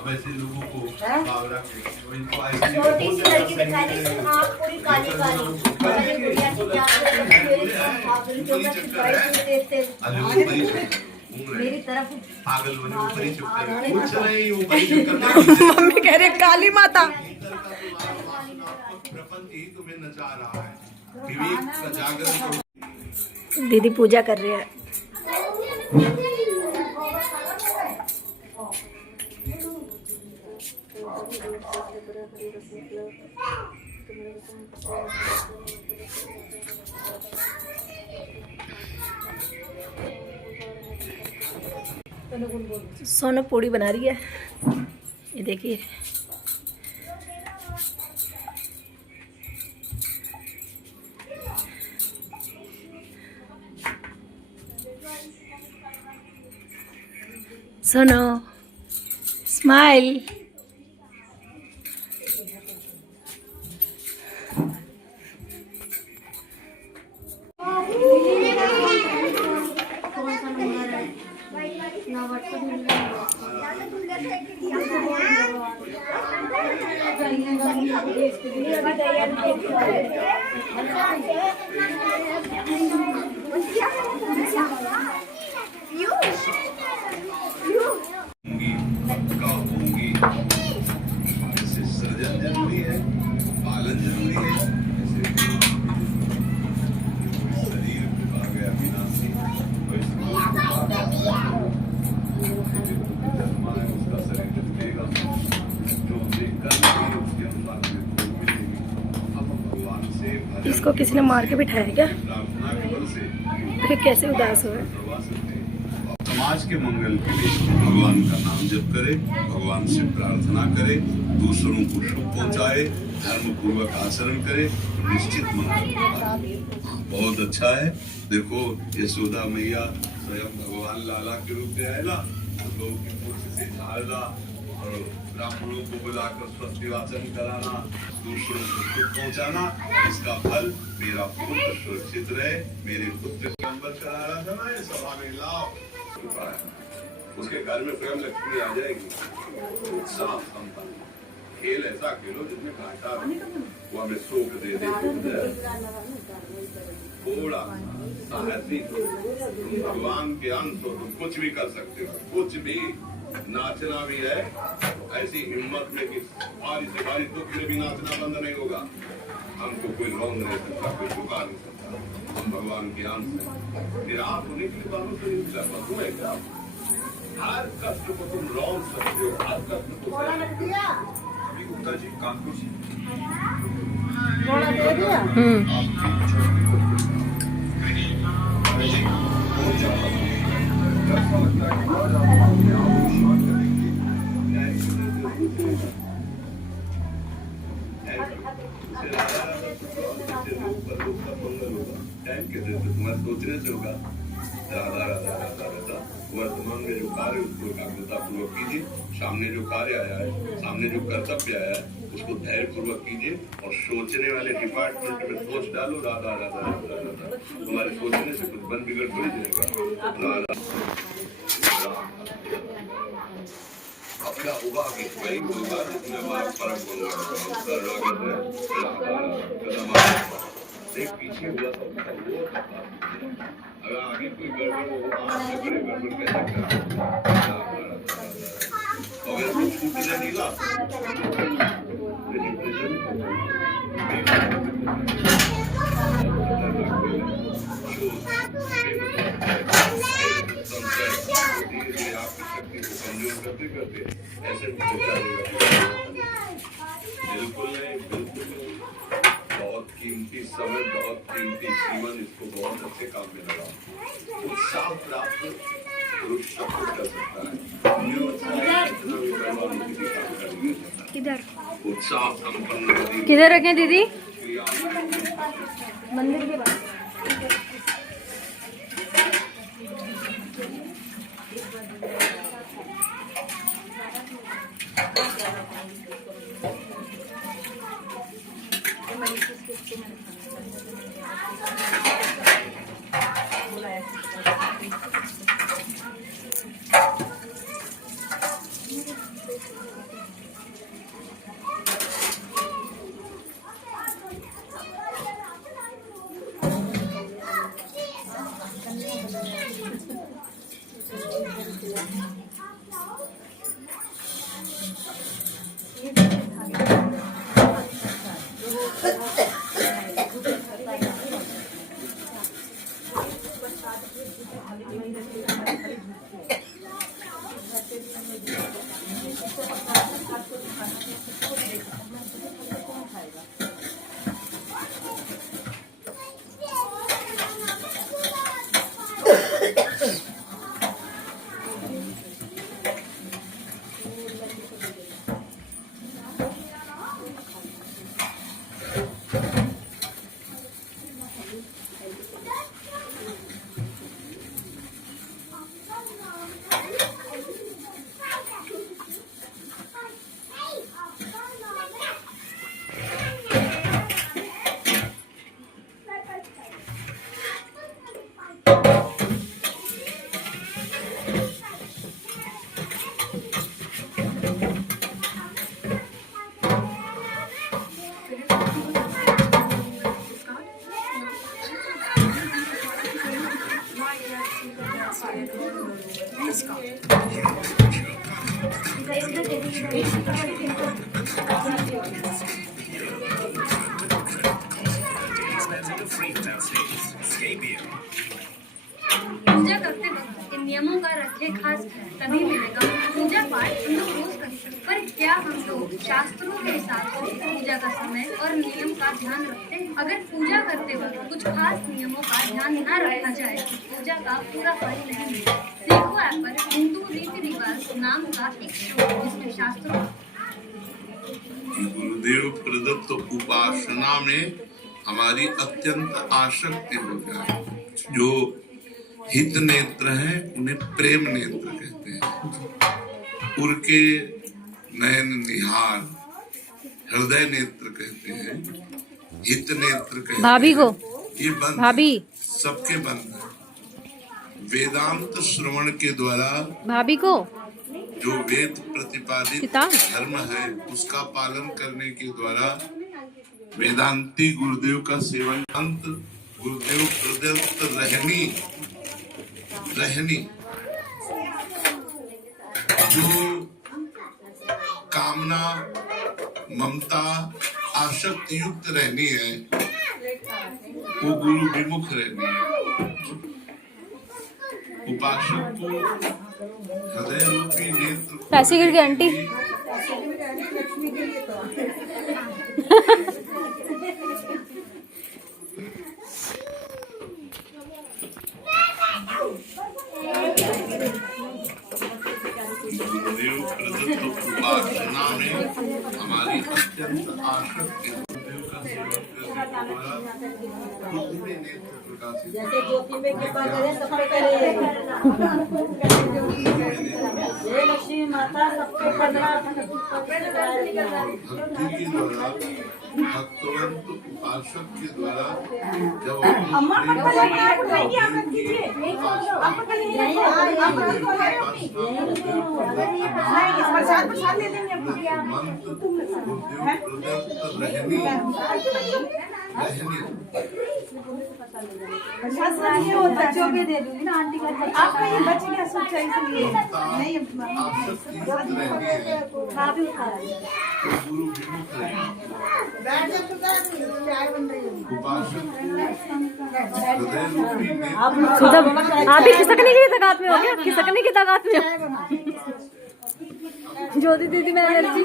अब ऐसे लोगों को बावरा के इनको छोटी सी लड़की दिखाई दी, इसकी आँख पूरी काली काली। अरे गुड़िया की क्या मेरी तरफ पागल बने ऊपर ही चुप कुछ नहीं ऊपर ही चुप मम्मी कह रही है काली माता। प्रपंच ही तुम्हें नचा रहा है। विवेक का जागरण करो। दीदी पूजा कर रही है। सोनू पूड़ी बना रही है, ये देखिए। सोनू स्माइल। सृजन जरूरी है, पालन जरूरी है। शरीर आ गया विनाशी, उसका शरीर देगा जो देखकर उसके अनुसार अब भगवान से इसको किसी ने मार के बिठाया क्या? प्रार्थना के बल से फिर कैसे उदास हुआ? समाज के मंगल के लिए भगवान का नाम जप करे, भगवान से प्रार्थना करे, दूसरों को सुख पहुंचाए, धर्म पूर्वक आचरण करे, निश्चित मंगल होगा। बहुत अच्छा है। देखो यशोदा मैया स्वयं भगवान लाला के रूप में आए ना, लोगों की पूछ से झाड़ना और ब्राह्मणों को बुलाकर स्वस्ति वाचन कराना, दूसरों को सुख पहुंचाना, इसका फल मेरा पुत्र सुरक्षित रहे, मेरे पुत्र को नंबर का आराधना है, सभा में लाओ। उसके घर में स्वयं लक्ष्मी आ जाएगी। साफ संपन्न खेल ऐसा खेलो जिसमें घाटा वो हमें शोक दे दे, थोड़ा साहसी भगवान के अंश हो, तुम कुछ भी कर सकते हो, कुछ भी। नाचना भी है ऐसी हिम्मत में कि बारी से बारी तो भी नाचना बंद नहीं होगा। हमको कोई रोक नहीं सकता, कोई झुका नहीं सकता। हम भगवान के अंश हैं। निराश होने के लिए बालों से पशु है क्या? हर कष्ट को तुम रोक सकते हो, हर कष्ट को। अभी गुप्ता जी कानपुर से तुम्हारे सोचने से होगा। राधा राधा राधा राधा वर्तमान में जो कार्य उसको एकाग्रता पूर्वक कीजिए। सामने जो कार्य आया है, सामने जो कर्तव्य आया है, उसको धैर्य पूर्वक कीजिए। और सोचने वाले डिपार्टमेंट में सोच डालो राधा राधा राधा राधा। तुम्हारे सोचने से कुछ बन बिगड़ पड़ जाएगा। राधा अपना होगा कि वही होगा जिसमें हमारा फर्क होगा। पीछे हुआ तो अगर आगे कोई गड़बड़ हो, गड़बड़ कैसे अगर कुछ छूट जाएगा आपकी शक्ति को कमजोर करते करते ऐसे बिल्कुल नहीं, बिल्कुल नहीं। बहुत कीमती समय, बहुत कीमती जीवन, इसको बहुत अच्छे काम में लगा। उत्साह प्राप्त पुरुष सब कुछ कर सकता है। किधर उत्साह संपन्न किधर रखें दीदी? मंदिर के पास। पूजा करते वक्त इन नियमों का रखे खास तभी मिलेगा। पूजा पाठ हम लोग रोज करते हैं, पर क्या हम लोग शास्त्रों के हिसाब से पूजा का समय और नियम का ध्यान रखते हैं? अगर पूजा करते वक्त कुछ खास नियमों का ध्यान न रखा जाए तो पूजा का पूरा फल नहीं मिलेगा। देखो ऐप पर हिंदू रीति रिवाज नाम का एक शो जिसमें शास्त्रों गुरुदेव प्रदत्त उपासना में हमारी अत्यंत आसक्ति हो जाए। जो हित नेत्र हैं उन्हें प्रेम नेत्र कहते हैं। उर के नयन निहार हृदय नेत्र कहते हैं, हित नेत्र कहते हैं। भाभी को ये बंद भाभी सबके बंद है। वेदांत श्रवण के द्वारा भाभी को जो वेद प्रतिपादित किताब? धर्म है उसका पालन करने के द्वारा वेदांती गुरुदेव का सेवन अंत गुरुदेव प्रदत्त रहनी जो कामना ममता आसक्ति युक्त रहनी है वो गुरु विमुख रहनी है। उपासक को हृदय रूपी नेत्र पैसे गिर गए आंटी। गुरुदेव प्रदत्त उपासना में हमारी अत्यंत आसक्ति गुरुदेव का सेवन करने के द्वारा बुद्धि में नेत्र प्रकाशित जैसे ज्योति में कृपा करे सब पे करे, जय लक्ष्मी माता सब पे करना, भक्ति के द्वारा भक्तवंत उपासक के द्वारा जब बच्चों के दे दूंगी ना आंटी का। आपका ये बच गया सोचा इसलिए नहीं खा भी खा रही है। सुधा आप भी खिसकने की ताकत में हो क्या? खिसकने की ताकत में हो। ज्योति दीदी में एनर्जी